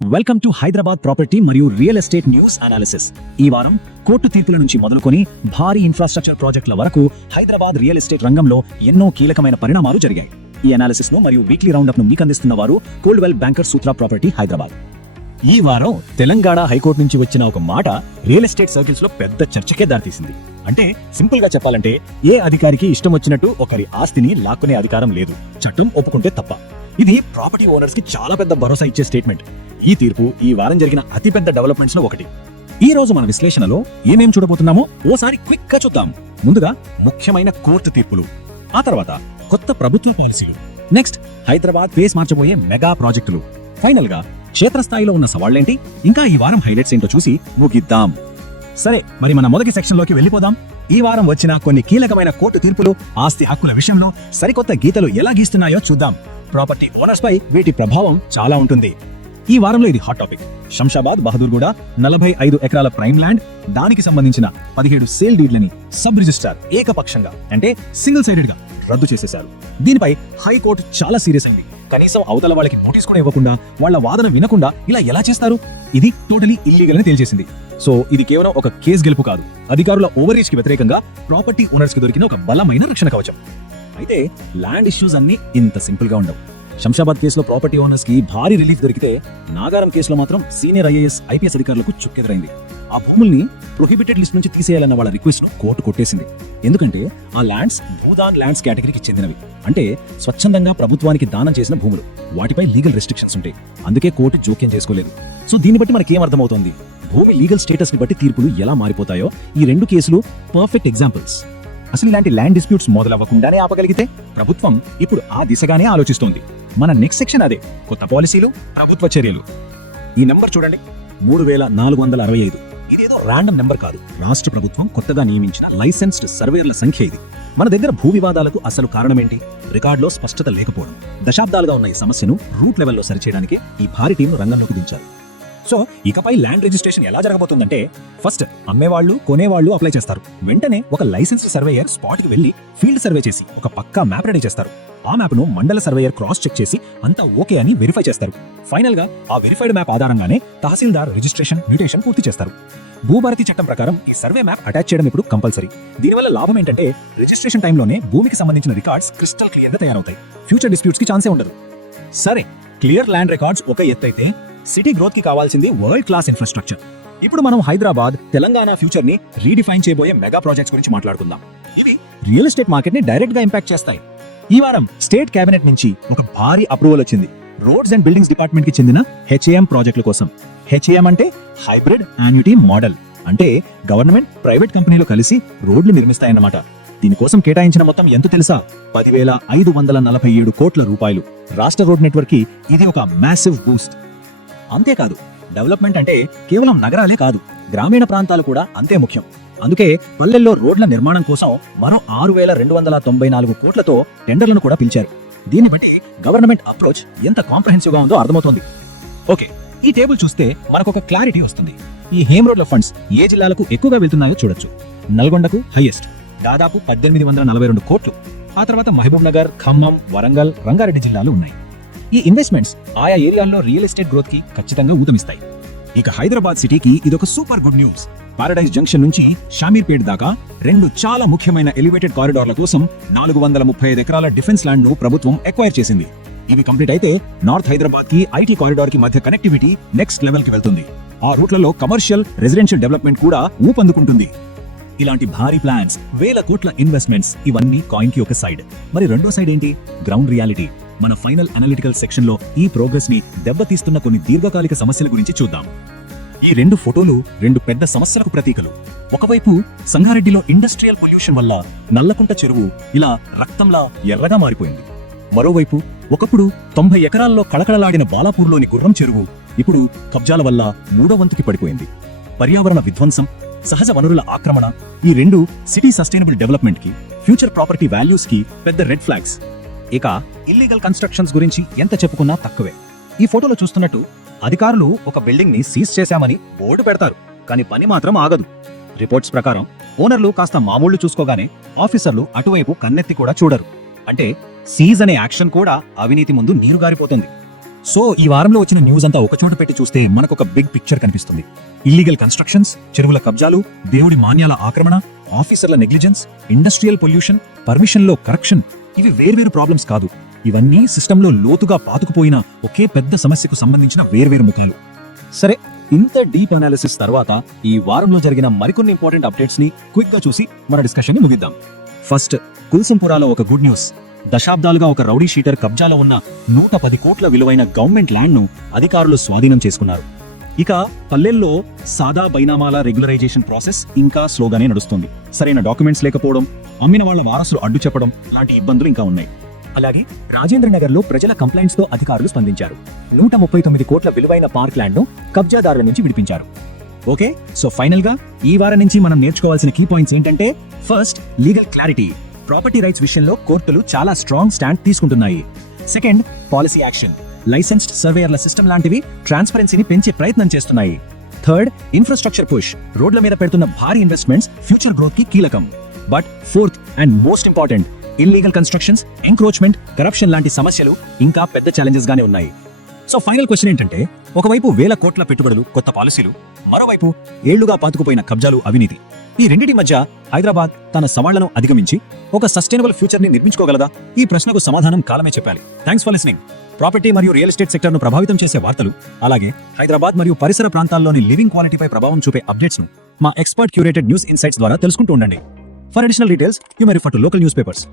Welcome to Hyderabad property మరియు real estate news analysis ఈ వారం కోర్టు తీర్పుల నుంచి మొదలుకొని భారీ ఇన్ఫ్రాస్ట్రక్చర్ ప్రాజెక్టుల వరకు హైదరాబాద్ రియల్ ఎస్టేట్ రంగంలో ఎన్నో కీలకమైన పరిణామాలు జరిగాయి. ఈ అనాలిసిస్ను మరియు వీక్లీ రౌండప్ను మీకు అందిస్తున్న వారు Coldwell Banker Sutra property Hyderabad ఈ వారం తెలంగాణ హైకోర్టు నుంచి వచ్చిన ఒక మాట రియల్ ఎస్టేట్ సర్కిల్స్లో పెద్ద చర్చకే దారితీసింది. అంటే సింపుల్గా చెప్పాలంటే ఏ అధికారికి ఇష్టం వచ్చినట్టు ఒకరి ఆస్తిని లాక్కునే అధికారం లేదు. చట్టం ఒప్పుకుంటే తప్ప. ఇది ప్రాపర్టీ ఓనర్స్కి చాలా పెద్ద భరోసా ఇచ్చే స్టేట్మెంట్ ఈ తీర్పు ఈ వారం జరిగిన అతిపెద్ద డెవలప్మెంట్స్లో ఒకటి. ఈ రోజు మన విశ్లేషణలో ఏమేం చూడబోతున్నామో ఓసారి క్విక్గా చూద్దాం. ముందుగా ముఖ్యమైన కోర్టు తీర్పులు. ఆ తర్వాత కొత్త ప్రభుత్వ పాలసీలు. నెక్స్ట్ హైదరాబాద్ ఫేస్ మార్చబోయే మెగా ప్రాజెక్టులు. ఫైనల్గా క్షేత్రస్థాయిలో ఉన్న సవాళ్ళేంటి ఇంకా ఈ వారం హైలైట్స్ ఏంటో చూసి ముగిద్దాం. సరే మరి మన మొదటి సెక్షన్లోకి వెళ్ళిపోదాం. ఈ వారం వచ్చిన కొన్ని కీలకమైన కోర్టు తీర్పులు ఆస్తి హక్కుల విషయంలో సరికొత్త గీతలు ఎలా గీస్తున్నాయో చూద్దాం. ప్రాపర్టీ ఓనర్స్ పై వీటి ప్రభావం చాలా ఉంటుంది. ఈ వారంలో ఇది హాట్ టాపిక్ శంషాబాద్ బహదూర్గూడ నలభై ఐదు ఎకరాల ప్రైమ్ ల్యాండ్ దానికి సంబంధించిన పదిహేడు సేల్ డీడ్లని సబ్ రిజిస్ట్రార్ ఏకపక్షంగా అంటే సింగిల్ సైడెడ్గా రద్దు చేసేశారు. దీనిపై హైకోర్టు చాలా సీరియస్ అయింది. కనీసం అవతల వాళ్ళకి నోటీస్ కూడా ఇవ్వకుండా వాళ్ళ వాదన వినకుండా ఇలా ఎలా చేస్తారు? ఇది టోటలీ ఇల్లీగల్ అని తేల్చేసింది. సో ఇది కేవలం ఒక కేసు గెలుపు కాదు. అధికారుల ఓవర్కి వ్యతిరేకంగా ప్రాపర్టీ ఓనర్స్కి దొరికిన ఒక బలమైన రక్షణ కవచం. అయితే ల్యాండ్ ఇష్యూస్ అన్ని ఇంత సింపుల్గా ఉండవు. శంషాబాద్ కేసులో ప్రాపర్టీ ఓనర్స్కి భారీ రిలీఫ్ దొరికితే నాగారం కేసులో మాత్రం సీనియర్ ఐఏఎస్ ఐపీఎస్ అధికారులకు చుక్కెదురైంది. ఆ భూముల్ని ప్రొహిబిటెడ్ లిస్ట్ నుంచి తీసేయాలన్న వాళ్ళ రిక్వెస్ట్ను కోర్టు కొట్టేసింది. ఎందుకంటే ఆ ల్యాండ్స్ భూదాన్ ల్యాండ్స్ కేటగిరీకి చెందినవి. అంటే స్వచ్ఛందంగా ప్రభుత్వానికి దానం చేసిన భూములు. వాటిపై లీగల్ రెస్ట్రిక్షన్స్ ఉంటాయి. అందుకే కోర్టు జోక్యం చేసుకోలేదు. సో దీన్ని బట్టి మనకేం అర్థమవుతోంది? భూమి లీగల్ స్టేటస్ని బట్టి తీర్పులు ఎలా మారిపోతాయో ఈ రెండు కేసులు పర్ఫెక్ట్ ఎగ్జాంపుల్స్ అసలు ఇలాంటి ల్యాండ్ డిస్ప్యూట్స్ మొదలవ్వకుండానే ఆపగలిగితే? ప్రభుత్వం ఇప్పుడు ఆ దిశగానే ఆలోచిస్తోంది. మన నెక్స్ట్ సెక్షన్ అదే. కొత్త పాలసీలు ప్రభుత్వ చర్యలు. ఈ నెంబర్ చూడండి. మూడు వేల నాలుగు వందల అరవై ఐదు. ఇదేదో ర్యాండమ్ నెంబర్ కాదు. రాష్ట్ర ప్రభుత్వం కొత్తగా నియమించిన లైసెన్స్డ్ సర్వేయర్ల సంఖ్య ఇది. మన దగ్గర భూ వివాదాలకు అసలు కారణమేంటి? రికార్డులో స్పష్టత లేకపోవడం. దశాబ్దాలుగా ఉన్న ఈ సమస్యను రూట్ లెవెల్లో సరిచేయడానికి ఈ భారీ టీంను రంగంలోకి దించారు. సో ఇకపై ల్యాండ్ రిజిస్ట్రేషన్ ఎలా జరగబోతుందంటే ఫస్ట్ అమ్మేవాళ్ళు కొనేవాళ్ళు అప్లై చేస్తారు. వెంటనే ఒక లైసెన్స్డ్ సర్వేయర్ స్పాట్కి వెళ్ళి ఫీల్డ్ సర్వే చేసి ఒక పక్కా మ్యాప్ రెడీ చేస్తారు. ఆ మ్యాప్ను మండల సర్వేయర్ క్రాస్ చెక్ చేసి అంతా ఓకే అని వెరిఫై చేస్తారు. ఫైనల్గా ఆ వెరిఫైడ్ మ్యాప్ ఆధారంగానే తహసీల్దార్ రిజిస్ట్రేషన్ మ్యూటేషన్ పూర్తి చేస్తారు. భూభారతి చట్టం ప్రకారం ఈ సర్వే మ్యాప్ అటాచ్ చేయడం ఇప్పుడు కంపల్సరీ. దీనివల్ల లాభం ఏంటంటే రిజిస్ట్రేషన్ టైంలోనే భూమికి సంబంధించిన రికార్డ్స్ క్రిస్టల్ క్లియర్గా తయారవుతాయి. ఫ్యూచర్ డిస్ప్యూట్స్కి ఛాన్సే ఉండదు. సరే క్లియర్ ల్యాండ్ రికార్డ్స్ ఒక ఎత్తైతే సిటీ గ్రోత్కి కావాల్సింది వరల్డ్ క్లాస్ ఇన్ఫ్రాస్ట్రక్చర్. ఇప్పుడు మనం హైదరాబాద్ తెలంగాణ ఫ్యూచర్ని రీడిఫైన్ చేయబోయే మెగా ప్రాజెక్ట్స్ గురించి మాట్లాడుకుందాం. ఇవి రియల్ ఎస్టేట్ మార్కెట్ని డైరెక్ట్గా ఇంపాక్ట్ చేస్తాయి. ఈ వారం స్టేట్ కేబినెట్ నుంచి ఒక భారీ అప్రూవల్ వచ్చింది. రోడ్స్ అండ్ బిల్డింగ్స్ డిపార్ట్మెంట్కి చెందిన హెచ్ఏఎం ప్రాజెక్టుల కోసం. హెచ్ఏఎం అంటే హైబ్రిడ్ యాన్యుటీ మోడల్. అంటే గవర్నమెంట్ ప్రైవేట్ కంపెనీలు కలిసి రోడ్లు నిర్మిస్తాయన్నమాట. దీనికోసం కేటాయించిన మొత్తం ఎంత తెలుసా? పదివేల ఐదు వందల నలభై ఏడు కోట్ల రూపాయలు. రాష్ట్ర రోడ్ నెట్వర్క్కి ఇది ఒక మ్యాసివ్ బూస్ట్. అంతేకాదు డెవలప్మెంట్ అంటే కేవలం నగరాలే కాదు గ్రామీణ ప్రాంతాలు కూడా అంతే ముఖ్యం. అందుకే పల్లెల్లో రోడ్ల నిర్మాణం కోసం మరో ఆరు వేల రెండు వందల తొంభై నాలుగు కోట్లతో టెండర్లను కూడా పిలిచారు. దీన్ని బట్టి గవర్నమెంట్ అప్రోచ్ ఎంత కాంప్రహెన్సివ్గా ఉందో అర్థమవుతోంది. ఓకే ఈ టేబుల్ చూస్తే మనకు ఒక క్లారిటీ వస్తుంది. ఈ హేమ్ రోడ్ల ఫండ్స్ ఏ జిల్లాలకు ఎక్కువగా వెళ్తున్నాయో చూడొచ్చు. నల్గొండకు హైయెస్ట్ దాదాపు పద్దెనిమిది వందల నలభై రెండు కోట్లు. ఆ తర్వాత మహబూబ్ నగర్ ఖమ్మం వరంగల్ రంగారెడ్డి జిల్లాలు ఉన్నాయి. ఈ ఇన్వెస్ట్మెంట్స్ ఆయా ఏరియాల్లో రియల్ ఎస్టేట్ గ్రోత్కి ఖచ్చితంగా ఊతమిస్తాయి. ఇక హైదరాబాద్ సిటీకి ఇదొక super good news Paradise junction నుంచి షామీర్పేట్ దాకా రెండు చాలా ముఖ్యమైన ఎలివేటెడ్ కారిడార్ల కోసం నాలుగు వందల ముప్పై ఐదు ఎకరాల డిఫెన్స్ ల్యాండ్ను ప్రభుత్వం ఎక్వైర్ చేసింది. ఇవి కంప్లీట్ అయితే నార్త్ హైదరాబాద్కి ఐటీ కారిడార్కి మధ్య కనెక్టివిటీ నెక్స్ట్ లెవెల్కి వెళ్తుంది. ఆ రూట్లలో కమర్షియల్ రెసిడెన్షియల్ డెవలప్మెంట్ కూడా ఊపందుకుంటుంది. ఇలాంటి భారీ ప్లాన్స్ వేల కోట్ల ఇన్వెస్ట్మెంట్స్ ఇవన్నీ కాయిన్కి ఒక సైడ్ మరి రెండో సైడ్ ఏంటి? గ్రౌండ్ రియాలిటీ మన ఫైనల్ అనలిటికల్ సెక్షన్లో ఈ ప్రోగ్రెస్ని దెబ్బతీస్తున్న కొన్ని దీర్ఘకాలిక సమస్యల గురించి చూద్దాం. ఈ రెండు ఫోటోలు రెండు పెద్ద సమస్యలకు ప్రతీకలు. ఒకవైపు సంగారెడ్డిలో ఇండస్ట్రియల్ పొల్యూషన్ వల్ల నల్లకుంట చెరువు ఇలా రక్తంలా ఎర్రగా మారిపోయింది. మరోవైపు ఒకప్పుడు తొంభై ఎకరాల్లో కళకళలాడిన బాలాపూర్లోని గుర్రం చెరువు ఇప్పుడు కబ్జాల వల్ల మూడో వంతుకి పడిపోయింది. పర్యావరణ విధ్వంసం సహజ వనరుల ఆక్రమణ ఈ రెండు సిటీ సస్టైనబుల్ డెవలప్మెంట్కి ఫ్యూచర్ ప్రాపర్టీ వాల్యూస్కి పెద్ద రెడ్ ఫ్లాగ్స్ ఇక ఇల్లీగల్ కన్స్ట్రక్షన్స్ గురించి ఎంత చెప్పుకున్నా తక్కువే. ఈ ఫోటోలో చూస్తున్నట్టు అధికారులు ఒక బిల్డింగ్ని సీజ్ చేశామని బోర్డు పెడతారు కానీ పని మాత్రం ఆగదు. రిపోర్ట్స్ ప్రకారం ఓనర్లు కాస్త మామూళ్ళు చూసుకోగానే ఆఫీసర్లు అటువైపు కన్నెత్తి కూడా చూడరు. అంటే సీజ్ అనే యాక్షన్ కూడా అవినీతి ముందు నీరుగారిపోతుంది. సో ఈ వారంలో వచ్చిన న్యూస్ అంతా ఒకచోట పెట్టి చూస్తే మనకు ఒక బిగ్ పిక్చర్ కనిపిస్తుంది. ఇల్లీగల్ కన్స్ట్రక్షన్స్ చెరువుల కబ్జాలు దేవుడి మాన్యాల ఆక్రమణ ఆఫీసర్ల నెగ్లిజెన్స్ ఇండస్ట్రియల్ పొల్యూషన్ పర్మిషన్లో కరప్షన్ ఇవి వేర్వేరు ప్రాబ్లమ్స్ కాదు. ఇవన్నీ సిస్టంలో లోతుగా పాతుకుపోయిన ఒకే పెద్ద సమస్యకు సంబంధించిన వేర్వేరు ముఖాలు. సరే ఇంత డీప్ అనాలిసిస్ తర్వాత ఈ వారంలో జరిగిన మరికొన్ని ఇంపార్టెంట్ అప్డేట్స్ని క్విక్గా చూసి మన డిస్కషన్ని ముగిద్దాం. ఫస్ట్ కుల్సంపురాలో ఒక గుడ్ న్యూస్. దశాబ్దాలుగా ఒక రౌడీ షీటర్ కబ్జాలో ఉన్న నూట పది కోట్ల విలువైన గవర్నమెంట్ ల్యాండ్ను అధికారులు స్వాధీనం చేసుకున్నారు. ఇక పల్లెల్లో సాదా బైనామాల రెగ్యులరైజేషన్ ప్రాసెస్ ఇంకా స్లోగానే నడుస్తుంది. సరైన డాక్యుమెంట్స్ లేకపోవడం అమ్మిన వాళ్ళ వారసులు అడ్డు చెప్పడం లాంటి ఇబ్బందులు ఇంకా ఉన్నాయి. అలాగే రాజేంద్ర నగర్లో ప్రజల కంప్లైంట్స్తో అధికారులు స్పందించారు. నూట ముప్పై తొమ్మిది కోట్ల విలువైన పార్క్ ల్యాండ్ను కబ్జాదారుల నుంచి విడిపించారు. ఓకే సో ఫైనల్గా ఈ వారం నుంచి మనం నేర్చుకోవాల్సిన కీ పాయింట్స్ ఏంటంటే first legal clarity. Property rights విషయంలో కోర్టులు చాలా స్ట్రాంగ్ స్టాండ్ తీసుకుంటున్నాయి. Second policy action. లైసెన్స్డ్ సర్వేయర్ల సిస్టమ్ లాంటివి ట్రాన్స్పరెన్సీని పెంచే ప్రయత్నం చేస్తున్నాయి. Third infrastructure push. రోడ్ల మీద పెడుతున్న భారీ ఇన్వెస్ట్మెంట్స్ ఫ్యూచర్ గ్రోత్కి కీలకం. But fourth and most important illegal constructions encroachment corruption లాంటి సమస్యలు ఇంకా పెద్ద ఛాలెంజెస్ గానే ఉన్నాయి. సో ఫైనల్ క్వశ్చన్ ఏంటంటే ఒకవైపు వేల కోట్ల పెట్టుబడులు కొత్త పాలసీలు మరోవైపు ఏళ్ళుగా పాతుకుపోయిన కబ్జాలు అవినీతి. ఈ రెండింటి మధ్య హైదరాబాద్ తన సవాళ్ళను అధిగమించి ఒక సస్టైనబుల్ ఫ్యూచర్ని నిర్మించుకోగలదా? ఈ ప్రశ్నకు సమాధానం కాలమే చెప్పాలి. థ్యాంక్స్ ఫర్ లిస్నింగ్ ప్రాపర్టీ మరియు రియల్ ఎస్టేట్ సెక్టర్ను ప్రభావితం చేసే వార్తలు అలాగే హైదరాబాద్ మరియు పరిసర ప్రాంతాల్లోని లివింగ్ క్వాలిటీపై ప్రభావం చూపే అప్డేట్స్ను మా ఎక్స్పర్ట్ క్యూరేటెడ్ న్యూస్ ఇన్సైట్స్ ద్వారా తెలుసుకుంటూ ఉండండి. For additional details, you may refer to local newspapers.